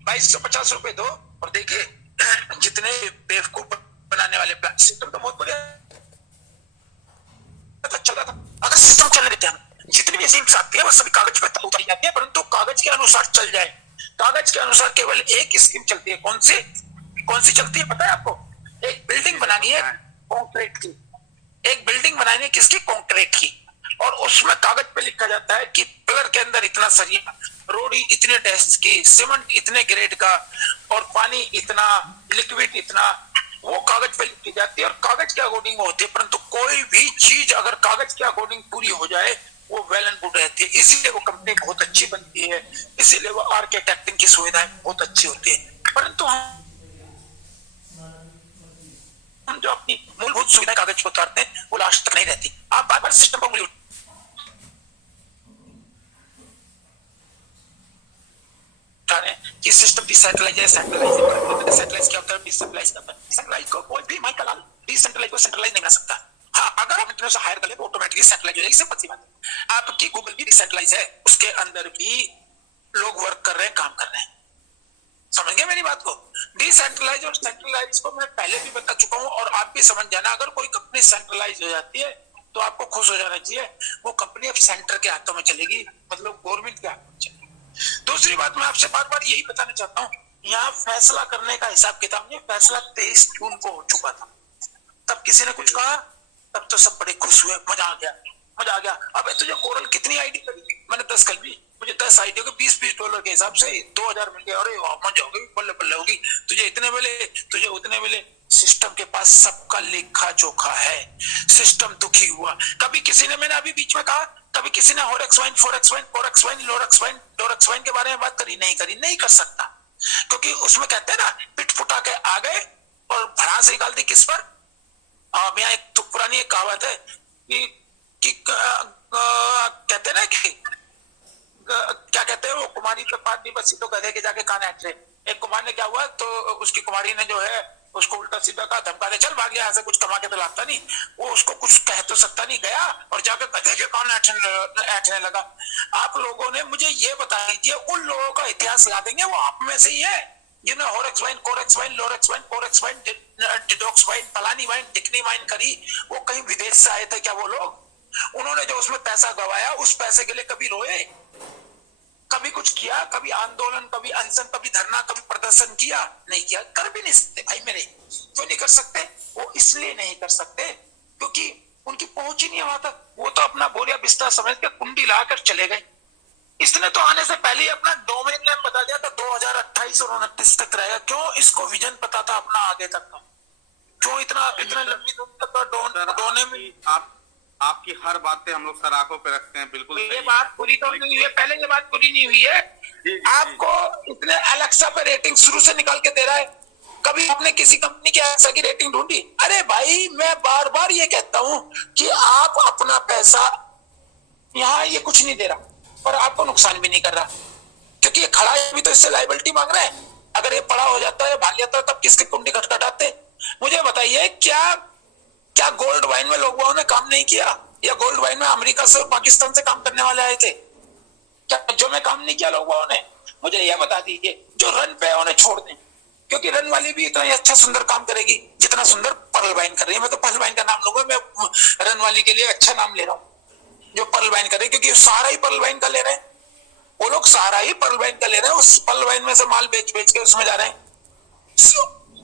2250 रुपए दो और देखिए जितने बेवकूफ बनाने वाले प्लान। सिस्टम तो बहुत बढ़िया चल रहा था। अगर सिस्टम चलने देते हैं, जितनी भी ऐसी आती है वो सभी कागज पे उतारी जाती है, परंतु कागज के अनुसार चल जाए। कागज के अनुसार केवल एक स्कीम चलती है। कौन सी चलती है पता है आपको? एक बिल्डिंग बनानी है कंक्रीट की, एक बिल्डिंग बनानी है किसकी? कंक्रीट की। और उसमें कागज पे लिखा जाता है कि पिलर के अंदर इतना सरिया, रोड़ी इतने टेस्ट की, सीमेंट इतने ग्रेड का और पानी इतना, लिक्विड इतना, वो कागज पे लिखी जाती है और कागज के अकॉर्डिंग होती है। परंतु कोई भी चीज अगर कागज के अकॉर्डिंग पूरी हो जाए वो वेल एंड गुड रहती है। इसीलिए वो कंपनी बहुत अच्छी बनती है, इसीलिए वो आर्किटेक्टिंग की सुविधाएं बहुत अच्छी होती है। परंतु हम जो अपनी मूलभूत सुविधाएं कागज पर उतारते हैं वो लास्ट तक नहीं रहती। आप बार बार सिस्टम पर उंगली उठा रहे हैं कि सिस्टम डिसेंट्रलाइज है, सेंट्रलाइज है। डिसेंट्रलाइज क्या होता है? डिसेंट्रलाइज करता है। सेंट्रलाइज को कोई भी माइकल लाल डिसेंट्रलाइज को सेंट्रलाइज नहीं बना सकता। हाँ, अगर आप इंटरनेट से हायर कर ले तो ऑटोमेटिकली सेंट्रलाइज हो जाएगी। सिंपल सी बात है। आपकी गूगल भी डिसेंट्रलाइज है, उसके अंदर भी लोग वर्क कर रहे हैं, काम कर रहे हैं। समझ गए मेरी बात को? डिसेंट्रलाइज और सेंट्रलाइज को मैं पहले भी बता चुका हूं और आप भी समझ जाना। अगर कोई कंपनी सेंट्रलाइज हो जाती है तो आपको खुश हो जाना चाहिए, वो कंपनी अब सेंटर के हाथों में चलेगी, मतलब गवर्नमेंट के हाथों में चलेगी। दूसरी बात मैं आपसे बार बार यही बताना चाहता हूँ, यहाँ फैसला करने का हिसाब किताब नहीं। फैसला 23 जून को हो चुका था, तब किसी ने कुछ कहा, तब तो सब बड़े खुश हुए, मजा आ गया। अब तुझे कोरल कितनी आईडी करी? मैंने 10 कर ली, मुझे 10 आईडी को $20 के हिसाब से 2000 मिल गया। अरे मजा होगी, बल्ले बल्ले होगी। तुझे इतने मिले, तुझे उतने मिले। सिस्टम के पास सबका लेखा जोखा है। सिस्टम दुखी हुआ। कभी किसी ने, मैंने अभी बीच में कहा, कभी किसी ने Horex wine, Forex wine, Porex wine, Lorex wine, Dorex wine के बारे में बात करी? नहीं कर सकता, क्योंकि उसमें कहते हैं ना, पिट फुटा के आ गए और भड़ास निकाल दी किस पर? यहाँ एक तो पुरानी एक कहावत है कि कहते ना कि क्या कहते हैं वो, कुमारी पे पानी बसी तो गधे के जाके कान ऐठ रहे। एक कुमार ने क्या हुआ तो उसकी कुमारी ने जो है उसको उल्टा सीधा कहा, धमका दे, चल भाग गया, ऐसे कुछ कमा के तो लाता नहीं। वो उसको कुछ कह तो सकता नहीं, गया और जाके गधे के कान ऐठने लगा। आप लोगों ने मुझे ये बता दीजिए, उन लोगों का इतिहास ला देंगे, वो आप में से ही है जिन्हें Horex wine, Korex wine, Lorex wine, Porex wine, Didox wine, फलानी वाइन, टिकनी वाइन करी। वो कहीं विदेश से आए थे क्या वो लोग? उन्होंने जो उसमें पैसा गवाया, उस पैसे के लिए कभी रोए, कभी कुछ किया, कभी आंदोलन, कभी अनशन, कभी धरना, कभी प्रदर्शन किया? नहीं किया। कर भी नहीं सकते भाई मेरे। क्यों नहीं कर सकते? वो इसलिए नहीं कर सकते क्योंकि उनकी पहुंच ही नहीं वहां तक। वो तो अपना बोरिया बिस्तर समझ के कुंडी लाकर चले गए। इसने तो आने से पहले ही अपना डोमेन नेम बता दिया था, 2028 और 29 तक रहेगा। क्यों? इसको विजन पता था अपना आगे तक का। क्यों इतना लंबी दूर तक डोने? आपकी हर बात पे हम लोग सर आंखों पे रखते हैं, बिल्कुल। ये बात पूरी तो नहीं हुई है, पहले ये बात पूरी नहीं हुई है। आपको इतने एलेक्सा पे रेटिंग शुरू से निकाल के दे रहा है, कभी आपने किसी कंपनी की एलेक्सा की रेटिंग ढूंढी? अरे भाई, मैं बार बार ये कहता हूं कि आप अपना पैसा यहाँ ये कुछ नहीं दे रहा पर आपको नुकसान भी नहीं कर रहा, क्योंकि ये खड़ा है, अभी तो इससे लायबिलिटी मांग रहे हैं। अगर ये पड़ा हो जाता है, भाग जाता है, तब किसकी कुंडी खटखटाते? मुझे बताइए, क्या गोल्ड वाइन में लोगों ने काम नहीं किया? या गोल्ड वाइन में अमेरिका से और पाकिस्तान से काम करने वाले आए थे क्या? जो में काम नहीं किया लोगों ने? मुझे यह बता दीजिए, जो रन पे उन्हें छोड़ दें, क्योंकि रन वाली भी इतना ही अच्छा सुंदर काम करेगी जितना सुंदर पर्ल वाइन कर रही है। मैं तो पर्ल वाइन का नाम लूंगा, मैं रन वाली के लिए अच्छा नाम ले रहा हूँ, जो पर्ल वाइन कर रही है, क्योंकि सारा ही पर्ल वाइन का ले रहे हैं वो लोग, सारा ही पर्ल वाइन का ले रहे हैं। उस पर्ल वाइन में से माल बेच के उसमें जा रहे हैं।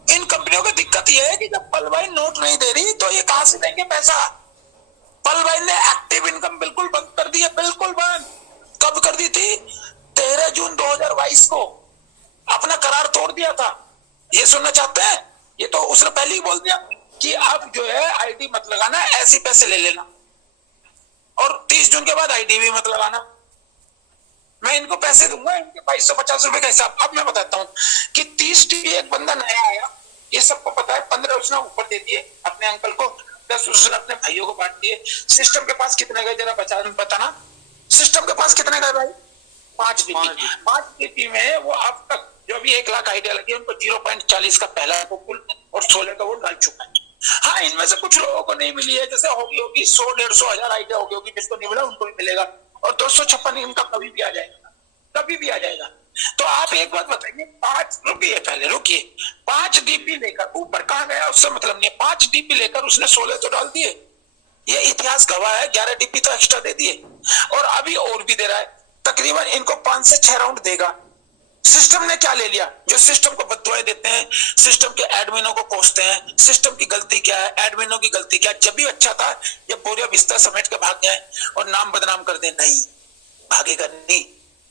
इन कंपनियों की दिक्कत यह है कि जब पर्ल वाइन नोट नहीं दे रही तो ये कहां से देंगे पैसा? पर्ल वाइन ने एक्टिव इनकम बिल्कुल बंद कर दी है, बिल्कुल बंद। कब कर दी थी? 13 जून 2022 को अपना करार तोड़ दिया था। ये सुनना चाहते हैं? ये तो उसने पहले ही बोल दिया कि अब जो है आईडी मत लगाना, ऐसे पैसे ले लेना। और 30 जून के बाद आईडी भी मत लगाना। मैं इनको पैसे दूंगा, इनके 2250 रुपए का हिसाब। अब मैं बताता हूँ कि 30 टीबी एक बंदा नया आया, ये सबको पता है, 15 उसने ऊपर दे दिए अपने अंकल को, 10 उसने अपने भाइयों को बांट दिए। सिस्टम के पास कितने गए जरा बताना, सिस्टम के पास कितने गए भाई? 5 डीपी। 5 डीपी में वो अब तक जो भी 1 लाख आइडिया लगी उनको 0.40 का पहला कुल और 16 का वो डाल चुका है। हाँ, इनमें से कुछ लोगों को नहीं मिली है, जैसे होगी 100, 150, 1000 आइडिया होगी, जिसको नहीं मिला उनको भी मिलेगा, और 256 इनका कभी भी आ जाएगा, कभी भी आ जाएगा। तो आप एक बात बताइए, 5 रुपये पहले रुकिए, 5 डीपी लेकर ऊपर कहाँ गया उससे मतलब नहीं है, 5 डीपी लेकर उसने 16 तो डाल दिए, ये इतिहास गवाह है। 11 डीपी तो एक्स्ट्रा दे दिए और अभी और भी दे रहा है। तकरीबन इनको 5 से 6 राउंड देगा। सिस्टम ने क्या ले लिया? जो सिस्टम को बददुआएं देते हैं, सिस्टम के एडमिनों को कोसते हैं, सिस्टम की गलती क्या है, एडमिनों की गलती क्या है। जब भी अच्छा था जब बोरिया बिस्तर समेट के भाग जाए और नाम बदनाम कर दे, नहीं भागेगा नहीं,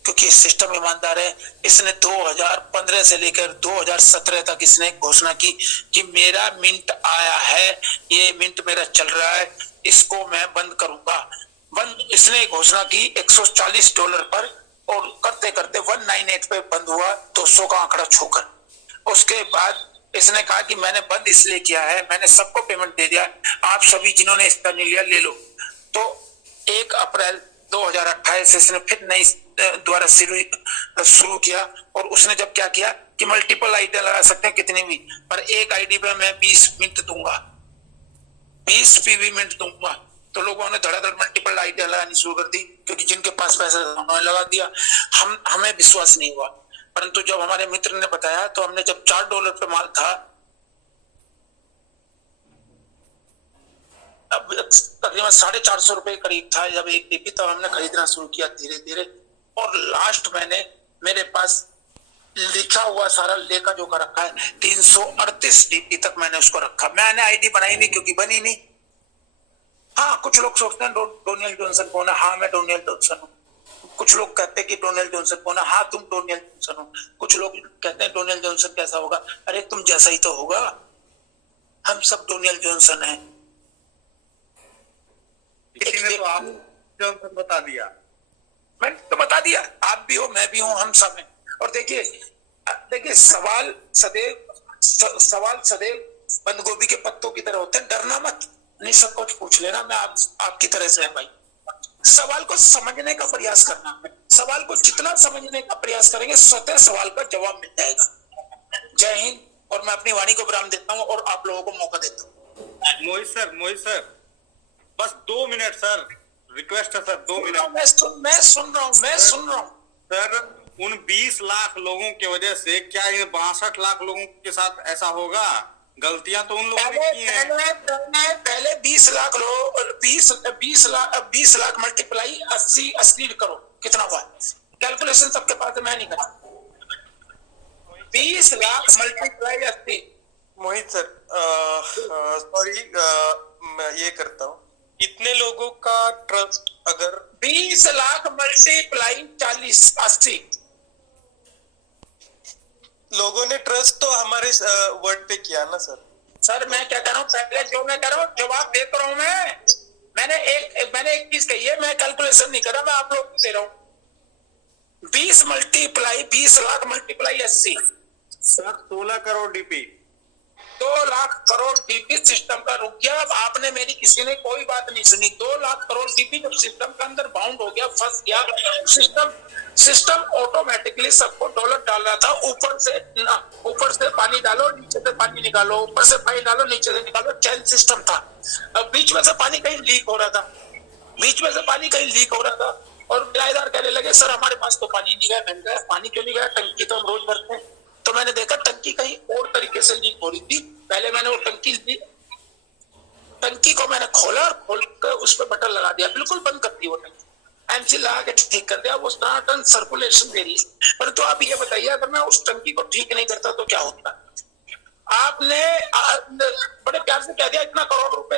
क्योंकि सिस्टम ईमानदार है। इसने 2015 से लेकर 2017 तक इसने घोषणा की कि मेरा मिंट आया है, ये मिंट मेरा चल रहा है, इसको मैं बंद करूंगा। बंद इसने घोषणा की $140 पर, और करते करते 198 पे बंद हुआ, 200 का आंकड़ा छूकर। उसके बाद इसने कहा कि मैंने बंद इसलिए किया है, मैंने सबको पेमेंट दे दिया, आप सभी जिन्होंने इसका नहीं लिया ले लो। तो 1 अप्रैल 2028 से इसने फिर नई द्वारा शुरू किया, और उसने जब क्या किया कि मल्टीपल आईडी लगा सकते हैं कितनी भी, पर एक आईडी पे मैं 20 मिनट दूंगा, 20 पीवी मिनट दूंगा। तो लोगों ने धड़ाधड़ मल्टीपल आईडी लगानी शुरू कर दी, क्योंकि जिनके पास पैसा था उन्होंने लगा दिया। हमें विश्वास नहीं हुआ, परंतु जब हमारे मित्र ने बताया तो हमने, जब $4 पे माल था, अब तकरीबन 450 रुपए करीब था जब एक डीपी, तब हमने खरीदना शुरू किया धीरे धीरे। और लास्ट मैंने मेरे पास लिखा हुआ सारा लेखा जोखा रखा है, 338 डीपी तक मैंने उसको रखा। मैंने आईडी बनाई नहीं क्योंकि बनी नहीं। हाँ, कुछ लोग सोचते हैं डोनियल जॉनसन कौन है? हाँ, मैं डोनियल जॉनसन हूँ। कुछ लोग कहते हैं कि डोनियल जॉनसन कौन है? हाँ, तुम डोनियल जॉनसन हो। कुछ लोग कहते हैं डोनियल जॉनसन कैसा होगा? अरे तुम जैसा ही तो होगा, हम सब डोनियल जॉनसन हैं। किसी ने तो आप जॉनसन बता दिया, मैंने तो बता दिया, आप भी हो, मैं भी हूं, हम सब हैं। और देखिए सवाल सदैव बंद गोभी के पत्तों की तरह होते हैं। डरना मत, नहीं सब कुछ पूछ लेना, मैं आपकी तरह से है भाई। सवाल को समझने का प्रयास करना, सवाल को जितना समझने का प्रयास करेंगे स्वतः सवाल का जवाब मिल जाएगा। जय हिंद। और मैं अपनी वाणी को विराम देता हूँ और आप लोगों को मौका देता हूँ। मोहित सर बस 2 मिनट सर, रिक्वेस्ट है सर, 2 मिनट। मैं सुन रहा हूँ सर। उन 20 लाख लोगों की वजह से क्या ये 62 लाख लोगों के साथ ऐसा होगा? गलतियां तो उन लोगों ने की हैं। पहले 20 लाख लोग, 20 लाख मल्टीप्लाई 80 करोड़ कितना हुआ? कैलकुलेशन सबके पास है, मैं नहीं करता। 20 लाख मल्टीप्लाई 80। मोहित सर, सॉरी, मैं ये करता हूँ, इतने लोगों का ट्रस्ट अगर 20 लाख मल्टीप्लाई 40 80 लोगों ने ट्रस्ट तो हमारे वर्ड पे किया ना सर। सर मैं क्या कर रहा हूँ, पहले जो मैं कर रहा हूँ जवाब देता रहा हूँ। मैंने एक चीज कही है, मैं कैलकुलेशन नहीं कर रहा, मैं आप लोग को दे रहा हूँ। 20 lakh multiply 80 sir 16 crore DP, 2 lakh crore DP system का रुक गया। अब आपने मेरी किसी ने कोई बात नहीं सुनी। 2 लाख करोड़ डीपी जब सिस्टम के अंदर बाउंड हो गया, फंस गया, सिस्टम ऑटोमेटिकली सबको डॉलर डाल रहा था। ऊपर से पानी डालो, नीचे से पानी निकालो, ऊपर से पानी डालो, नीचे से निकालो, चैन सिस्टम था। अब बीच में से पानी कहीं लीक हो रहा था, और किराएदार कहने लगे सर हमारे पास तो पानी नहीं गया। मैंने कहा पानी क्यों नहीं गया? टंकी तो हम रोज भरते हैं। तो मैंने देखा टंकी कहीं और तरीके से लीक हो रही थी। पहले मैंने वो टंकी को मैंने खोल कर उस पर बटन लगा दिया, बिल्कुल बंद कर दी वो टंकी, एमसी लगा के ठीक कर दिया। वो टन सर्कुलेशन दे रही है। पर तो आप ये बताइए, अगर मैं उस टंकी को ठीक नहीं करता तो क्या होता? आपने बड़े प्यार से कह दिया इतना करोड़ रुपए,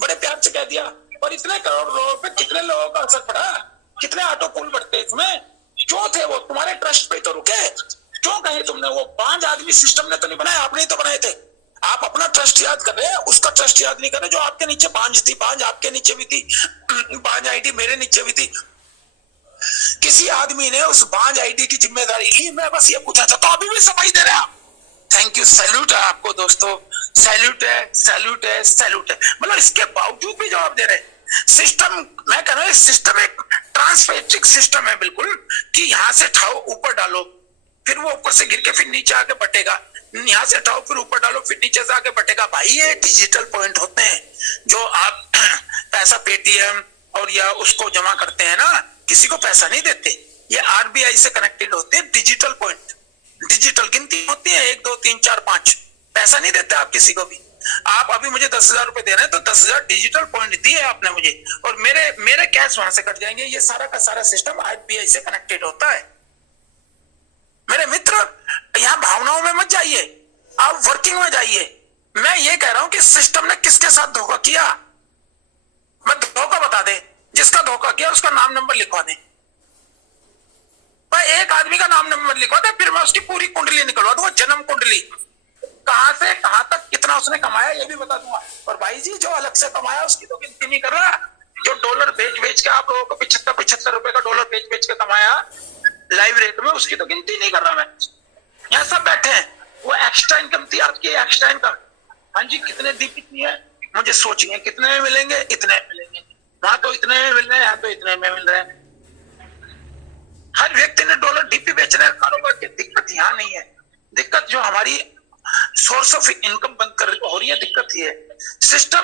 बड़े प्यार से कह दिया, और इतने करोड़ रुपए कितने लोगों का असर पड़ा? कितने ऑटो पुल बढ़ते इसमें? क्यों थे वो? तुम्हारे ट्रस्ट पे तो रुके। क्यों कहे तुमने? वो 5 आदमी सिस्टम ने तो नहीं बनाया, आपने ही तो बनाए थे। आप अपना ट्रस्ट याद कर रहे हैं, उसका ट्रस्ट याद नहीं कर रहे। जो आपके नीचे बांझ थी, बांझ आपके नीचे भी थी, बांझ आईडी मेरे नीचे भी थी। किसी आदमी ने उस बांझ आईडी की जिम्मेदारी ली। मैं बस ये पूछा था, तो अभी भी सफाई दे रहे हैं आप। थैंक यू, सैल्यूट है आपको दोस्तों, सैल्यूट है, सैल्यूट है, सैल्यूट है। मतलब इसके बावजूद भी जवाब दे रहे हैं। सिस्टम, मैं कह रहा हूं सिस्टम एक ट्रांसपेट्रिक सिस्टम है बिल्कुल, कि यहां से उठाओ ऊपर डालो, फिर वो ऊपर से गिर के फिर नीचे आके बटेगा, यहां से उठाओ फिर ऊपर डालो, फिर नीचे से आके बटेगा। भाई ये डिजिटल पॉइंट होते हैं जो आप पैसा पेटीएम और या उसको जमा करते हैं ना, किसी को पैसा नहीं देते, ये आरबीआई से कनेक्टेड होते हैं। डिजिटल पॉइंट, डिजिटल गिनती होती है 1 2 3 4 5, पैसा नहीं देते आप किसी को भी। आप अभी मुझे 10,000 रुपए दे रहे हैं तो 10,000 डिजिटल पॉइंट दिए आपने मुझे, और मेरे कैश वहां से कट जाएंगे। ये सारा का सारा सिस्टम आरबीआई से कनेक्टेड होता है। मेरे मित्र, यहाँ भावनाओं में मत जाइए, आप वर्किंग में जाइए। मैं ये कह रहा हूं कि सिस्टम ने किसके साथ धोखा किया, मैं धोखा बता दे, जिसका धोखा किया उसका नाम नंबर लिखवा दे। भाई एक आदमी का नाम नंबर लिखवा दे, फिर मैं उसकी पूरी कुंडली निकलवा दूंगा, जन्म कुंडली, कहां से कहां तक कितना उसने कमाया ये भी बता दूंगा। और भाई जी जो अलग से कमाया उसकी तो गिनती नहीं कर रहा। जो डॉलर बेच के आप लोगों को 75 रुपए का डॉलर बेच के कमाया लाइव रेट में, उसकी तो गिनती नहीं कर रहा मैं। यहाँ सब बैठे हैं, वो एक्स्ट्रा इनकम थी आपकी, एक्स्ट्रा इनकम। हाँ जी, कितने दी कितनी है मुझे सोचिए, कितने में मिलेंगे, इतने मिलेंगे, वहां तो इतने में मिल रहे हैं, यहाँ तो इतने में मिल रहे हैं। हर व्यक्ति ने डॉलर डीपी बेचने का कारोबार की। दिक्कत यहाँ नहीं है, दिक्कत जो हमारी सोर्स ऑफ इनकम बंद कर हो रही है, दिक्कत ये है। सिस्टम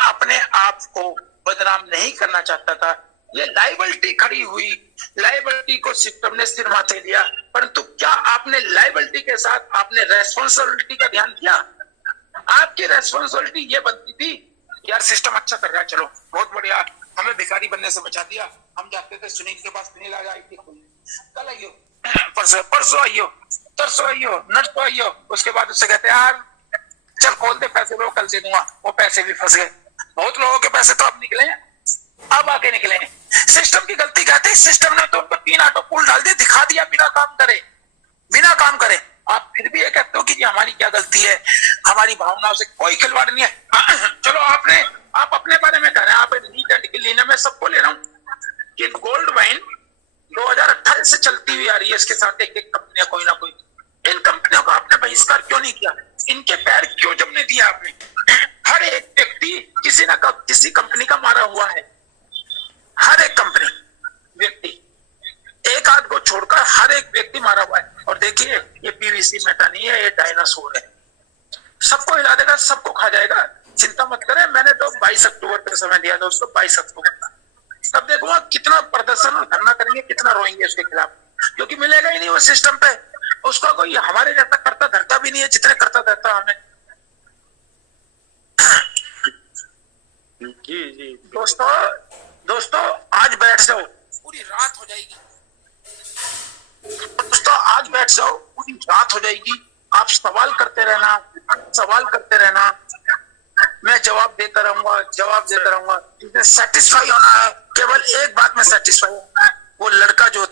अपने आप को बदनाम नहीं करना चाहता था। ये लाइबिलिटी खड़ी हुई, लाइबिलिटी को सिस्टम ने सिर माथे लिया, परंतु क्या आपने लाइबिलिटी के साथ आपने रेस्पॉन्सिबिलिटी का ध्यान दिया? आपकी रेस्पॉन्सिबिलिटी ये बनती थी, यार सिस्टम अच्छा कर रहा है, चलो बहुत बढ़िया, हमें भिखारी बनने से बचा दिया। हम जाते थे सुनील के पास, सुनील आया कल आइयो, परसों आइयो, तरसों आइयो, नरसों आइयो। उसके बाद उससे कहते यार चल खोल दे, पैसे लो कल से दूंगा। वो पैसे भी फंस गए। बहुत लोगों के पैसे तो अब निकले, अब आके निकले। सिस्टम की गलती कहते हैं, सिस्टम ने तो उनको 3 ऑटो पुल डाल दिए, दिखा दिया बिना काम करे। आप फिर भी ये कहते हो कि जी हमारी क्या गलती है, हमारी भावनाओं से कोई खिलवाड़ नहीं है। चलो आप अपने बारे में कह रहे हैं, आप नीट एंड क्लीन है। मैं सबको ले रहा हूँ कि गोल्ड वाइन 2028 से चलती हुई आ रही है, इसके साथ एक कंपनियां कोई ना कोई। इन कंपनियों का आपने बहिष्कार क्यों नहीं किया? इनके पैर क्यों जमने दिया आपने? हर एक व्यक्ति किसी न किसी कंपनी का मारा हुआ है, हर एक कंपनी व्यक्ति, एक आध को छोड़कर हर एक व्यक्ति मारा हुआ है। और देखिए ये पीवीसी मेटा नहीं है, ये डायनासोर है, सबको हिला देगा, सबको खा जाएगा। चिंता मत करें, मैंने तो 22 अक्टूबर का समय दिया दोस्तों, 22 अक्टूबर का। तब देखूंगा कितना प्रदर्शन और धरना करेंगे, कितना रोएंगे उसके खिलाफ, क्योंकि मिलेगा ही नहीं वो सिस्टम पे। उसका कोई हमारे जैसा करता धरता भी नहीं है जितने करता धरता हमें। जी दोस्तों आज बैठ जाओ, पूरी रात हो जाएगी। दोस्तों आज बैठ जाओ, पूरी रात हो जाएगी। आप सवाल करते रहना, मैं जवाब देता रहूंगा। सेटिस्फाई होना है, केवल एक बात में सेटिस्फाई होना है। वो लड़का जो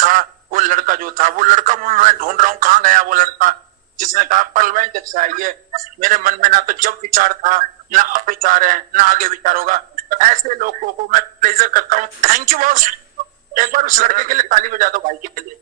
लड़का मैं ढूंढ रहा हूँ, कहाँ गया वो लड़का जिसने कहा परलवैन जब से आई है मेरे मन में ना तो जब विचार था, ना अब विचार है, ना आगे विचार होगा। ऐसे लोगों को मैं प्लेजर करता हूँ। थैंक यू बॉस, एक बार उस लड़के के लिए ताली बजा दो, भाई के लिए।